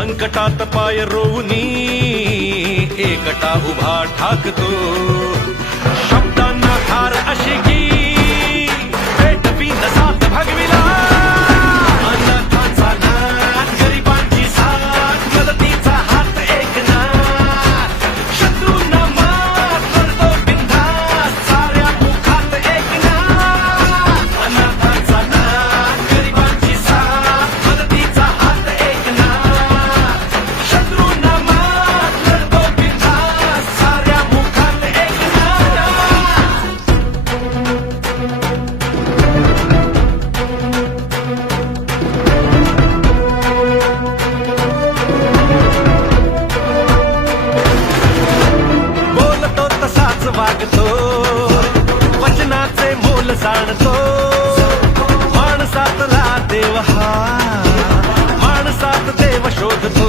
संकटात पाय रोवनी एकटा उभा ठाकतो. वागतो. वचनाचे मोल जाणतो. माणसातला देव हा माणसात देव शोधतो.